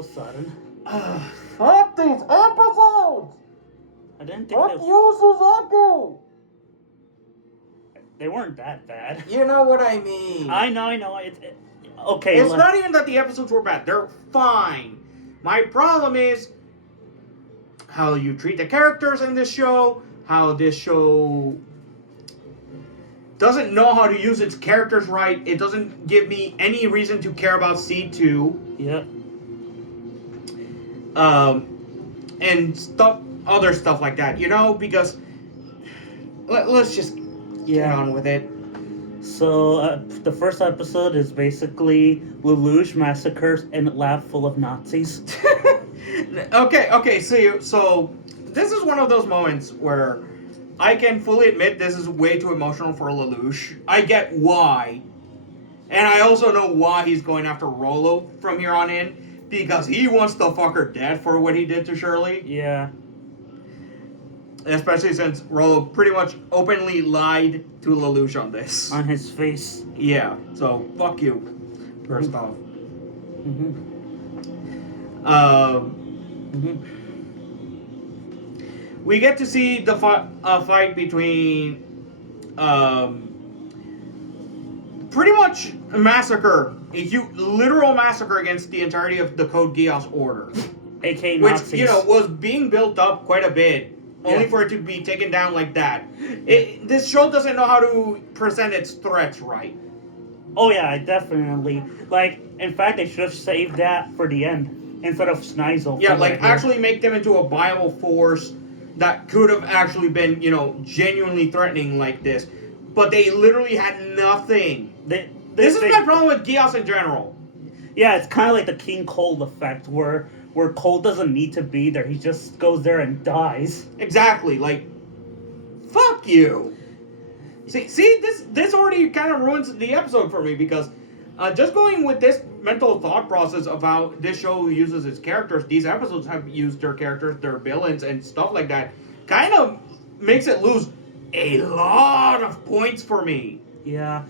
of a sudden. Fuck these episodes! I didn't think Fuck you, Suzaku! they weren't that bad. You know what I mean. I know. Okay. It's not even that the episodes were bad. They're fine. My problem is how you treat the characters in this show, how this show doesn't know how to use its characters right. It doesn't give me any reason to care about C2. Yep. And other stuff like that, because let's just get on with it. So, the first episode is basically Lelouch massacres a lab full of Nazis. Okay, so this is one of those moments where I can fully admit this is way too emotional for Lelouch. I get why. And I also know why he's going after Rollo from here on in, because he wants the fucker dead for what he did to Shirley. Yeah. Especially since Rollo pretty much openly lied to Lelouch on this. On his face. Yeah, so fuck you, first off. We get to see the fight between pretty much a massacre, literal massacre against the entirety of the Code Geass Order. A.K.A. Which, Nazis. was being built up quite a bit, only for it to be taken down like that. This show doesn't know how to present its threats right. Oh yeah, definitely. In fact, they should have saved that for the end, instead of Schneisel. Yeah, actually make them into a viable force that could have actually been, genuinely threatening like this. But they literally had nothing. This is my problem with Geass in general. Yeah, it's kind of like the King Cold effect, where Cold doesn't need to be there. He just goes there and dies. Exactly. Fuck you. See, this already kind of ruins the episode for me, because just going with this mental thought process of how this show uses its characters, these episodes have used their characters, their villains, and stuff like that, kind of makes it lose a lot of points for me. Yeah,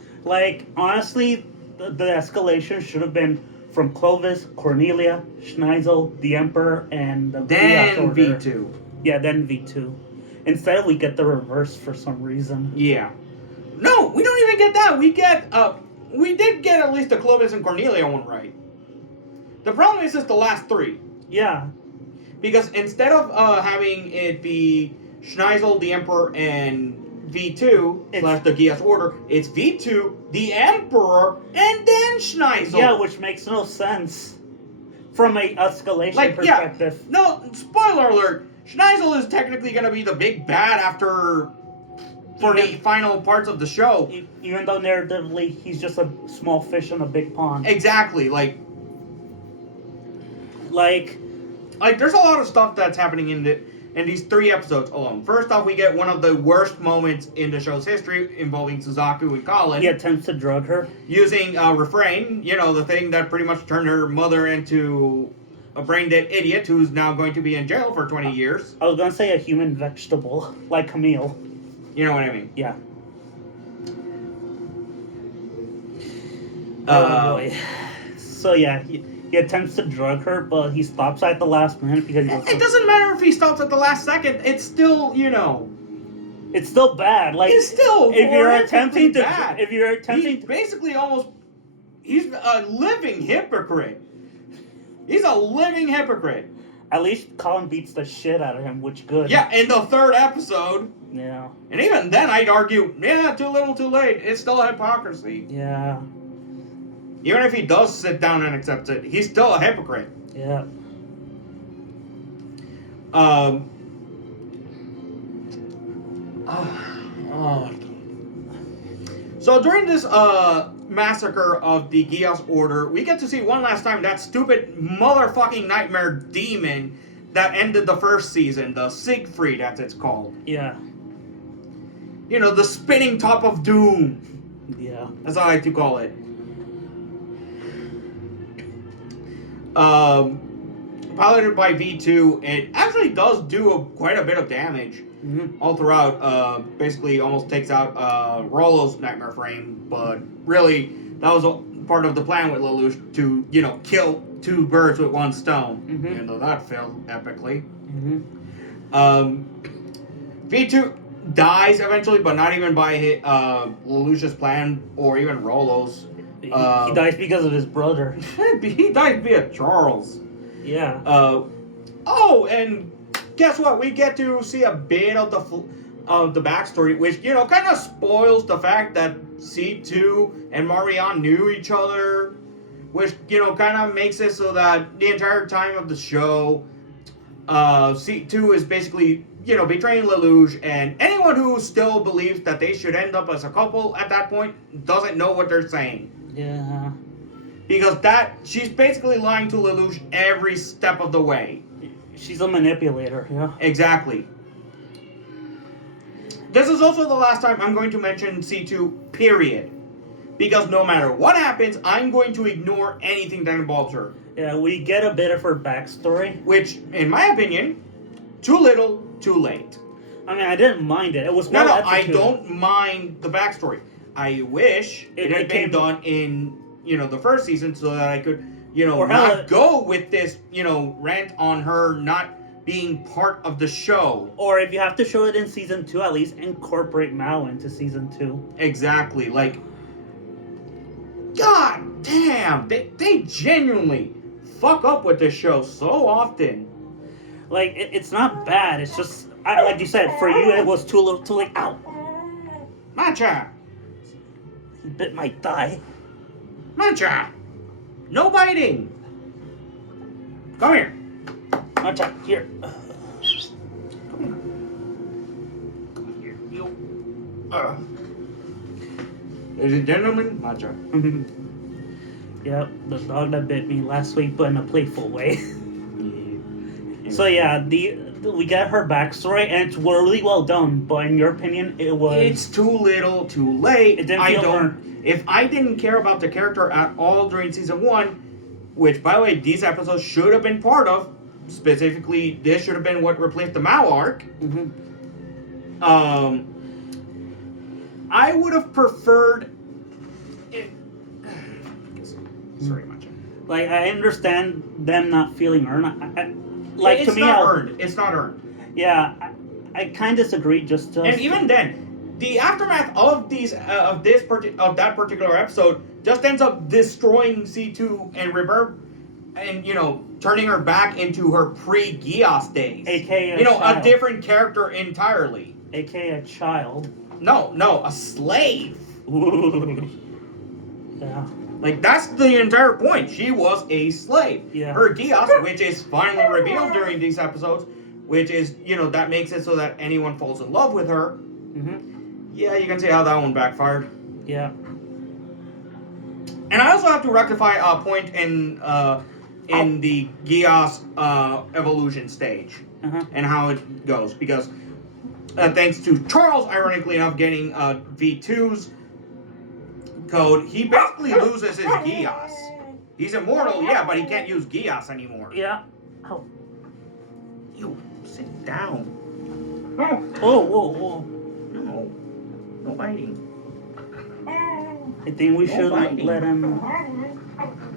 honestly, the escalation should have been from Clovis, Cornelia, Schneisel, the Emperor, and the then V2. Yeah, then V2. Instead, we get the reverse for some reason. Yeah. No, we don't even get that. We did get at least the Clovis and Cornelia one right. The problem is just the last three. Yeah. Because instead of having it be Schneisel, the Emperor, and V2 / the Geass Order, it's V2, the Emperor, and then Schneisel. Yeah, which makes no sense from a escalation perspective. Yeah. No, spoiler alert. Schneisel is technically going to be the big bad for the final parts of the show. Even though narratively, he's just a small fish in a big pond. Exactly. There's a lot of stuff that's happening in these 3 episodes alone. First off, we get one of the worst moments in the show's history involving Suzaku and Colin. He attempts to drug her. Using Refrain, the thing that pretty much turned her mother into a brain-dead idiot who's now going to be in jail for 20 years. I was going to say a human vegetable, like Camille. You know what I mean? Yeah. Oh boy. So yeah, he attempts to drug her, but he stops at the last minute because it doesn't matter if he stops at the last second. It's still, it's still bad. It's still if you're attempting bad. to basically he's a living hypocrite. He's a living hypocrite. At least Colin beats the shit out of him, which good. Yeah, in the 3rd episode. Yeah. And even then, I'd argue, too little, too late. It's still hypocrisy. Yeah. Even if he does sit down and accept it, he's still a hypocrite. Yeah. So during this massacre of the Geass Order, we get to see one last time that stupid motherfucking nightmare demon that ended the first season, the Siegfried, as it's called. Yeah. The spinning top of doom. Yeah. That's how I like to call it. Piloted by V2, it actually does do quite a bit of damage all throughout. Basically almost takes out Rollo's nightmare frame, but really that was part of the plan with Lelouch to, kill two birds with one stone. Mm-hmm. Even though that failed epically. Mm-hmm. V2 dies eventually, but not even by Lelouch's plan or even Rolo's. He dies because of his brother. He died via Charles. Yeah. And guess what? We get to see a bit of the backstory, which kind of spoils the fact that C2 and Marianne knew each other, which kind of makes it so that the entire time of the show, C2 is basically betraying Lelouch, and anyone who still believes that they should end up as a couple at that point doesn't know what they're saying. Yeah. Because she's basically lying to Lelouch every step of the way. She's a manipulator, yeah. Exactly. This is also the last time I'm going to mention C2, period. Because no matter what happens, I'm going to ignore anything that involves her. Yeah, we get a bit of her backstory. Which, in my opinion, too little, too late. I mean, I didn't mind it. It was No, well I executed. don't mind the backstory. I wish it had been done in, the first season so that I could, not go with this, rant on her not being part of the show. Or if you have to show it in season 2, at least incorporate Mao into season 2. Exactly. Like, God damn, they genuinely fuck up with this show so often. Like, it's not bad. It's just, like you said, for you it was too little, too late. Ow! Mancha! He bit my thigh. Mancha! No biting! Come here. Mancha, here. Come here, you. Ladies and gentlemen, Mancha. Yep, the dog that bit me last week, but in a playful way. So yeah, we get her backstory, and it's really well done. But in your opinion, It's too little, too late. It didn't feel earned. If I didn't care about the character at all during season 1, which by the way, these episodes should have been part of. Specifically, this should have been what replaced the Mao arc. Mm-hmm. I would have preferred it. Sorry, Mancha. Like, I understand them not feeling earned. It's to me, not earned. It's not earned. Yeah, I kind of disagree. And even then, the aftermath of that particular episode just ends up destroying C2 and turning her back into her pre-Gios days. AKA a different character entirely. AKA a child. No, a slave. Yeah. Like, that's the entire point. She was a slave. Yeah. Her Gios, which is finally revealed during these episodes, which is, that makes it so that anyone falls in love with her. Mm-hmm. Yeah, you can see how that one backfired. Yeah. And I also have to rectify a point in the Gios evolution stage and how it goes. Because thanks to Charles, ironically enough, getting V2's code, he basically loses his Gios. He's immortal, yeah, but he can't use Gios anymore. Yeah. Oh. You sit down. Oh, whoa. No biting. I think we should biting. let him.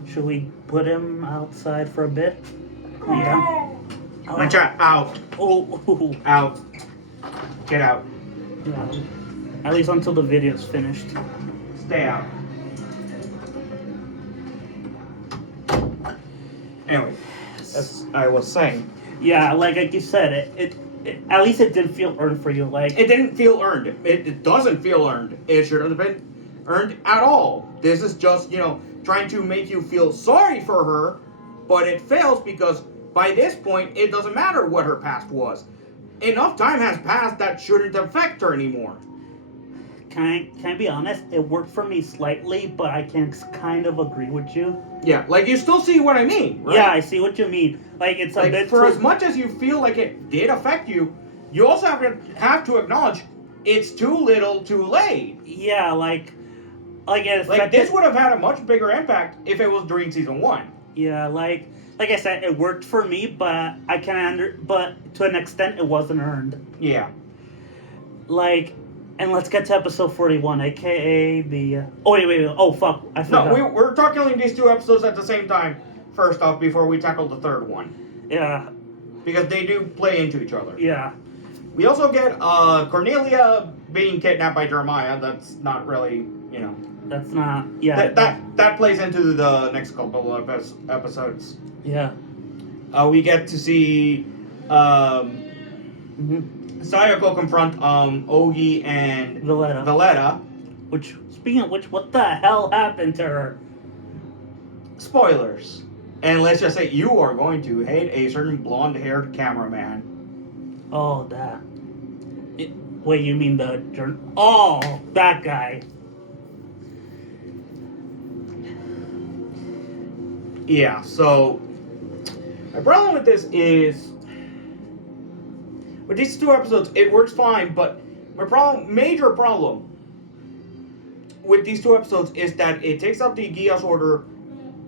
Should we put him outside for a bit? Yeah. Mancha, out. Oh. Out. Get out. Yeah. At least until the video's finished. Stay out. Anyway, as I was saying. Yeah, like you said, it at least it didn't feel earned for you. Like, it didn't feel earned. It doesn't feel earned. It shouldn't have been earned at all. This is just, trying to make you feel sorry for her, but it fails because by this point, it doesn't matter what her past was. Enough time has passed that shouldn't affect her anymore. Can I be honest? It worked for me slightly, but I can kind of agree with you. Yeah, like you still see what I mean, right? Yeah, I see what you mean. Like, it's a bit for as much as you feel like it did affect you, you also have to acknowledge it's too little, too late. Yeah, like this would have had a much bigger impact if it was during season 1. Yeah, like I said, it worked for me, but but to an extent, it wasn't earned. Yeah. Like, And let's get to episode 41, aka the. Oh, wait. Oh, fuck. I forgot. No, we're tackling these two episodes at the same time, first off, before we tackle the third one. Yeah. Because they do play into each other. Yeah. We also get Cornelia being kidnapped by Jeremiah. That's not really, That's not. Yeah. That plays into the next couple of episodes. Yeah. We get to see Sayako confront Ogi and Valletta. Which, speaking of which, what the hell happened to her? Spoilers. And let's just say you are going to hate a certain blonde-haired cameraman. Oh, that. Wait, you mean the Oh, that guy. Yeah, so my problem with this is with these two episodes, it works fine, but my major problem with these two episodes is that it takes up the Gias order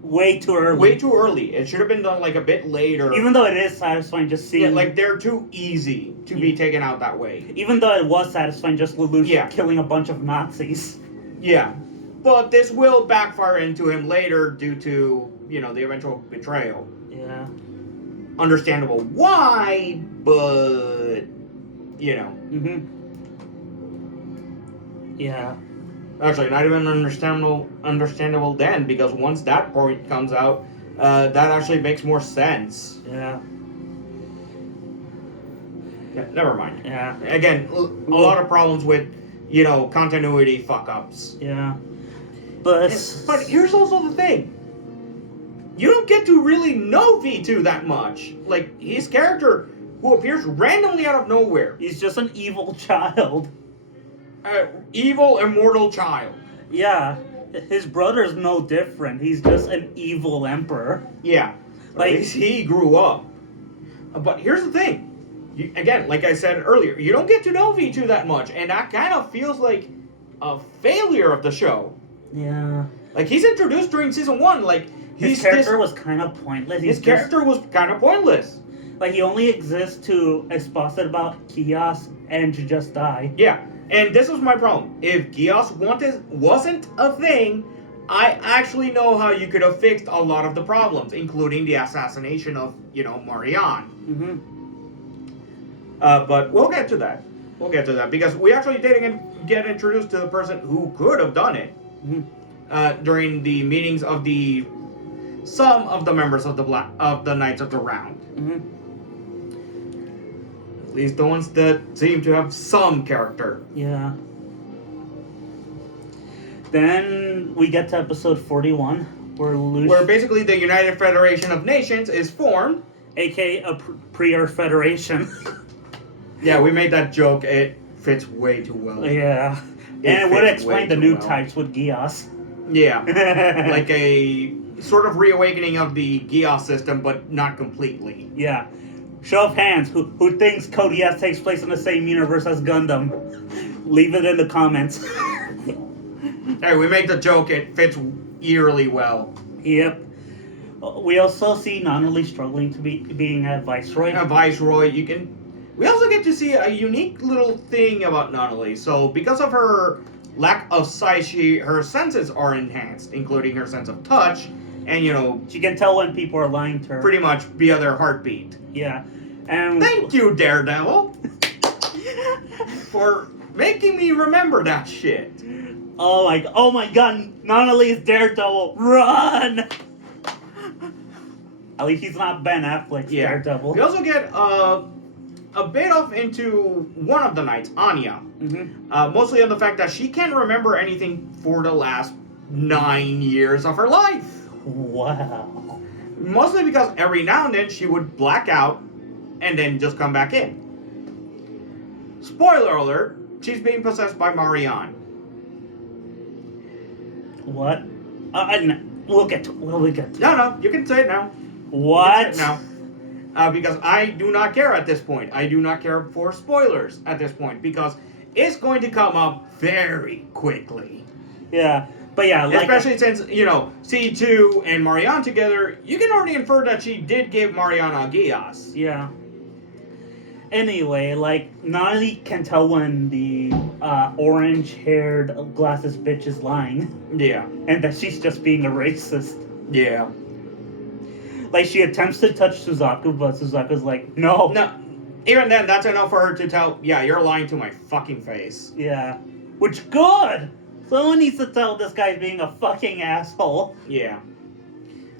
way too early. Way too early. It should have been done like a bit later. Even though it is satisfying just seeing... Yeah, like they're too easy to be taken out that way. Even though it was satisfying just Lelouch killing a bunch of Nazis. Yeah. But this will backfire into him later due to, the eventual betrayal. Yeah. Understandable why, but, Mm-hmm. Yeah. Actually, not even understandable then, because once that point comes out, that actually makes more sense. Yeah. Yeah, never mind. Yeah. Again, a lot of problems with, continuity fuck-ups. Yeah. But here's also the thing. You don't get to really know V2 that much. Like, his character, who appears randomly out of nowhere. He's just an evil child. Evil, immortal child. Yeah. His brother's no different. He's just an evil emperor. Yeah. Like, at least he grew up. But here's the thing. Again, like I said earlier, you don't get to know V2 that much. And that kind of feels like a failure of the show. Yeah. Like, he's introduced during season 1. Like, his character was kind of pointless. His character was kind of pointless. Like, he only exists to exposit about Gias and to just die. Yeah. And this was my problem. If Gias wasn't a thing, I actually know how you could have fixed a lot of the problems, including the assassination of, Marianne. Mm-hmm. But we'll get to that. Because we actually didn't get introduced to the person who could have done it during the meetings of some of the members of the Knights of the Round. Mm-hmm. At least the ones that seem to have some character. Yeah. Then we get to episode 41, where basically the United Federation of Nations is formed. A.k.a. a pre-Earth Federation. Yeah, we made that joke. It fits way too well. Yeah. And it would explain the new types with Gias. Yeah. Like a sort of reawakening of the Gias system, but not completely. Yeah. Show of hands, who thinks Code Geass takes place in the same universe as Gundam? Leave it in the comments. Hey, we made the joke. It fits eerily well. Yep. We also see Nonali struggling to being a Viceroy. A Viceroy, we also get to see a unique little thing about Nonali. So, because of her lack of sight, her senses are enhanced, including her sense of touch, and she can tell when people are lying to her. Pretty much via their heartbeat. Yeah. And thank you, Daredevil, for making me remember that shit. Oh my god, Nonali is Daredevil. Run! At least he's not Ben Affleck's Daredevil. We also get a bit off into one of the knights, Anya. Mm-hmm. Mostly on the fact that she can't remember anything for the last 9 years of her life. Wow. Mostly because every now and then she would black out and then just come back in. Spoiler alert, she's being possessed by Marianne. What? We'll get to it. No, you can say it now. What? Now. Because I do not care at this point. I do not care for spoilers at this point because it's going to come up very quickly. Yeah, but yeah, especially since C2 and Marianne together, you can already infer that she did give Marianne a Gias. Yeah. Anyway, like, Nani can tell when the orange-haired glasses bitch is lying. Yeah. And that she's just being a racist. Yeah. Like, she attempts to touch Suzaku, but Suzaku's like, no. No. Even then, that's enough for her to tell, yeah, you're lying to my fucking face. Yeah. Which, good! Someone needs to tell this guy's being a fucking asshole. Yeah.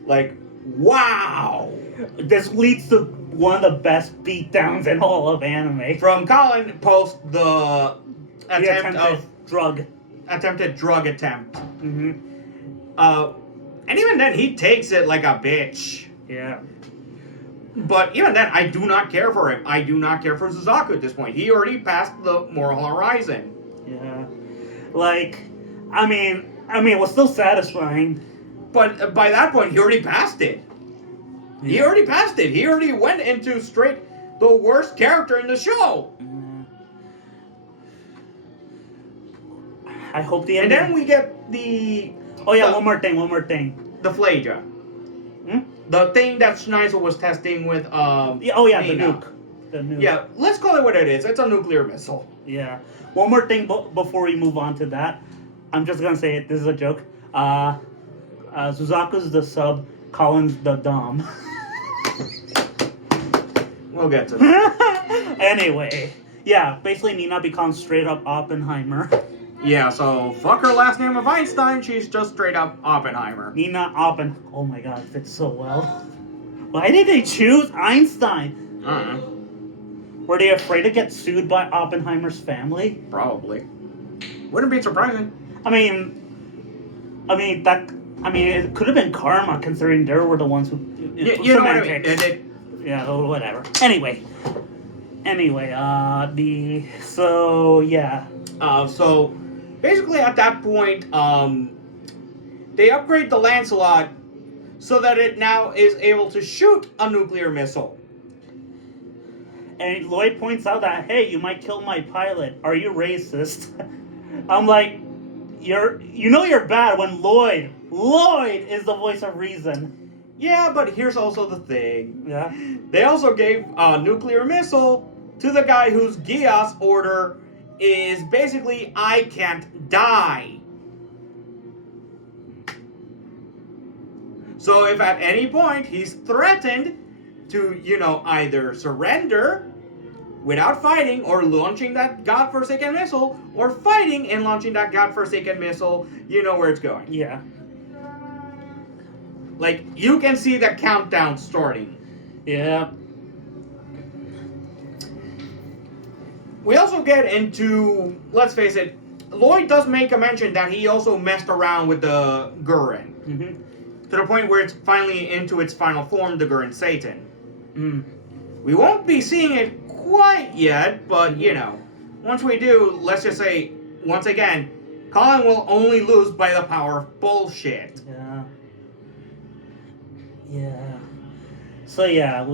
Like, wow! This leads to one of the best beatdowns in all of anime. From Colin post the attempted drug attempt. Mm-hmm. And even then, he takes it like a bitch. Yeah. But even then, I do not care for him. I do not care for Suzaku at this point. He already passed the moral horizon. Yeah. Like, I mean, it was still satisfying. But by that point, he already passed it. Yeah. He already passed it. He already went into straight the worst character in the show. I hope the end. And then we get the... Oh yeah, one more thing. The Flaja. The thing that Schneizel was testing with, the nuke. The nuke. Yeah, let's call it what it is. It's a nuclear missile. Yeah. One more thing before we move on to that. I'm just gonna say it. This is a joke. Suzaku's the sub, Colin's the dom. We'll get to that. Anyway. Yeah, basically Nina becomes straight up Oppenheimer. Yeah, so fuck her last name of Einstein, she's just straight up Oppenheimer. Nina Oh my god, it fits so well. Why did they choose Einstein? I don't know. Were they afraid to get sued by Oppenheimer's family? Probably. Wouldn't be surprising. I mean, it could have been karma considering they were the ones who. You know what I mean? Yeah, whatever. Anyway, So basically at that point, they upgrade the Lancelot so that it now is able to shoot a nuclear missile. And Lloyd points out that, hey, you might kill my pilot. Are you racist? I'm like, you're bad when Lloyd is the voice of reason. Yeah, but here's also the thing. Yeah. They also gave a nuclear missile to the guy whose Gias order is basically, I can't die. So if at any point he's threatened to, either surrender without fighting or launching that godforsaken missile, or fighting and launching that godforsaken missile, you know where it's going. Yeah. Like, you can see the countdown starting. Yeah. We also get into, let's face it, Lloyd does make a mention that he also messed around with the Gurren. Mm-hmm. To the point where it's finally into its final form, the Gurren Satan. Mm. We won't be seeing it quite yet, but, once we do, let's just say, once again, Colin will only lose by the power of bullshit. Yeah. Yeah. So yeah,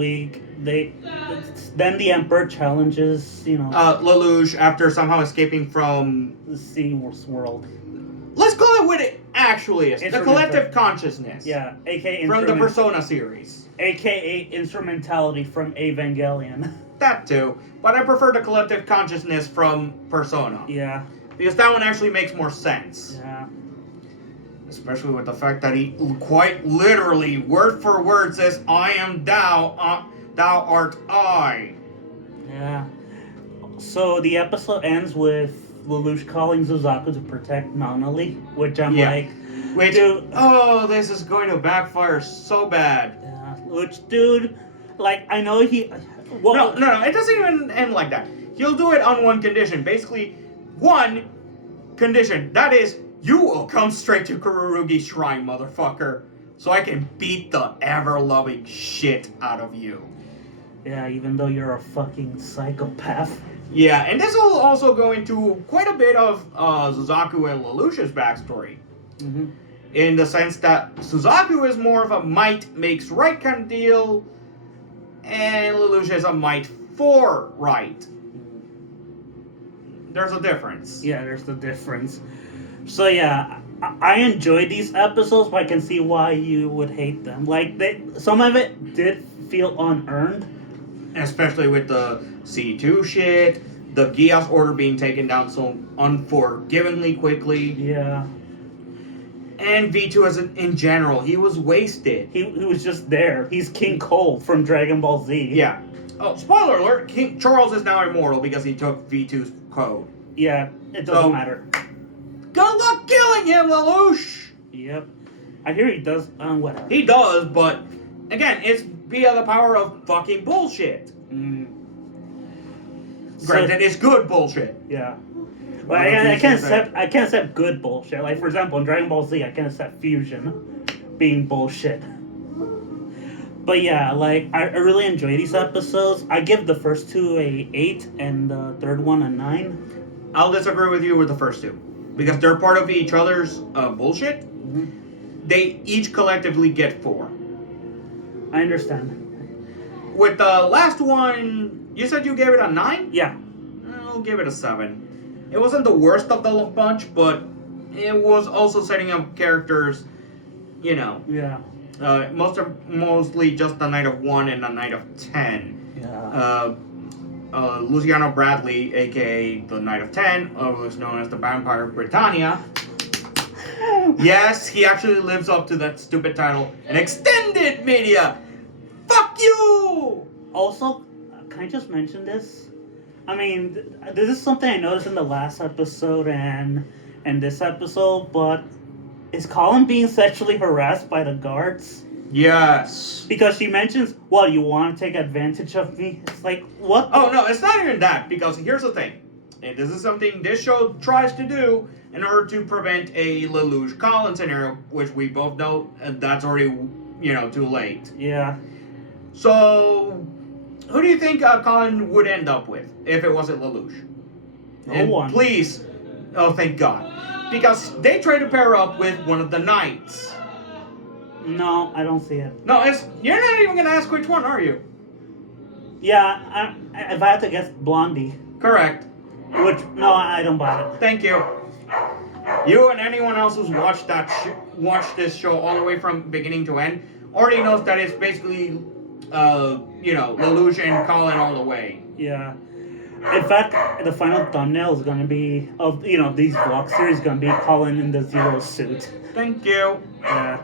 then the Emperor challenges, Lelouch after somehow escaping from the Sea world. Let's call it what it actually is. The collective consciousness. Yeah, aka from the Persona series. AKA instrumentality from Evangelion. That too. But I prefer the collective consciousness from Persona. Yeah. Because that one actually makes more sense. Yeah. Especially with the fact that he quite literally, word for word, says, I am thou, thou art I. Yeah. So the episode ends with Lelouch calling Suzaku to protect Nanali, which I'm like... Which, this is going to backfire so bad. Yeah. Which, dude, like, I know he... Well, no, it doesn't even end like that. He'll do it on one condition. Basically, one condition. That is... You will come straight to Kururugi's shrine, motherfucker, so I can beat the ever-loving shit out of you. Yeah, even though you're a fucking psychopath. Yeah, and this will also go into quite a bit of Suzaku and Lelouch's backstory. Mm-hmm. In the sense that Suzaku is more of a might makes right kind of deal, and Lelouch is a might for right. There's a difference. Yeah, there's the difference. So yeah, I enjoyed these episodes, but I can see why you would hate them. Like, some of it did feel unearned. especially with the C2 shit, the Gias order being taken down so unforgivingly quickly, Yeah. and V2 as in general, he was wasted. He was just there. He's King Cold from Dragon Ball Z. Yeah. Oh, spoiler alert! King Charles is now immortal because he took V2's code. Yeah, it doesn't matter. Good luck killing him, Lelouch! Yep. I hear he does, whatever. He does, but again, it's via the power of fucking bullshit. Granted, it's good bullshit. Yeah. Well, I can't accept good bullshit. Like, for example, in Dragon Ball Z, I can't accept fusion being bullshit. But yeah, like, I really enjoy these episodes. I give the first two a 8 and the third one a 9. I'll disagree with you with the first two. Because they're part of each other's bullshit. They each collectively get 4. I understand. With the last one, you said you gave it a 9? Yeah. I'll give it a 7. It wasn't the worst of the bunch, but it was also setting up characters, you know. Yeah. Mostly just the Knight of 1 and the Knight of 10. Yeah. Luciano Bradley, aka the Knight of 10, otherwise known as the Vampire Britannia. Yes, he actually lives up to that stupid title. An extended media! Fuck you! Also, can I just mention this? I mean, this is something I noticed in the last episode and this episode, but is Colin being sexually harassed by the guards? Yes. Because she mentions, well, you want to take advantage of me? It's like, what? Oh, no, it's not even that, because here's the thing. And this is something this show tries to do in order to prevent a Lelouch Colin scenario, which we both know that's already, too late. Yeah. So, who do you think Colin would end up with if it wasn't Lelouch? No one. Please. Oh, thank God. Because they try to pair up with one of the knights. No, I don't see it. No, you're not even going to ask which one, are you? Yeah, if I had to guess, Blondie. Correct. No, I don't buy it. Thank you. You and anyone else who's watched this show all the way from beginning to end already knows that it's basically, Lelouch and Colin all the way. Yeah. In fact, the final thumbnail is going to be, of these vlog series, going to be Colin in the Zero suit. Thank you. Yeah.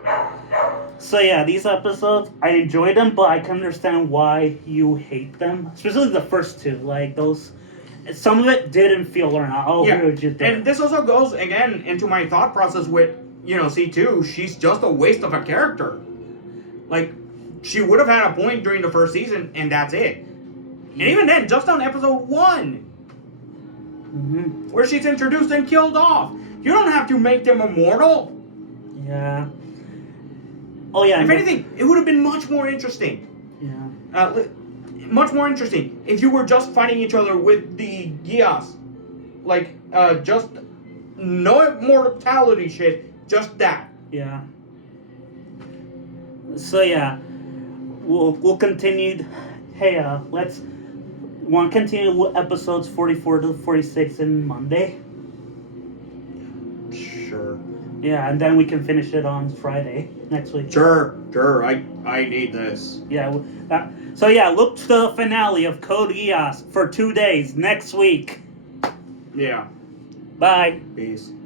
So yeah, these episodes, I enjoyed them, but I can understand why you hate them. Especially the first two. Like, those... Some of it didn't feel or not. Oh, yeah. You did. And this also goes, again, into my thought process with, C2. She's just a waste of a character. Like, she would have had a point during the first season, and that's it. And even then, just on episode 1, where she's introduced and killed off. You don't have to make them immortal. Yeah. Oh, yeah. If anything, it would have been much more interesting. Yeah. Much more interesting if you were just fighting each other with the Gias. Like, just no immortality shit, just that. Yeah. So, yeah. We'll continue. Hey, let's... Want to continue with episodes 44 to 46 in Monday? Sure. Yeah, and then we can finish it on Friday next week. Sure. I need this. Yeah. So yeah, look to the finale of Code Geass for 2 days next week. Yeah. Bye. Peace.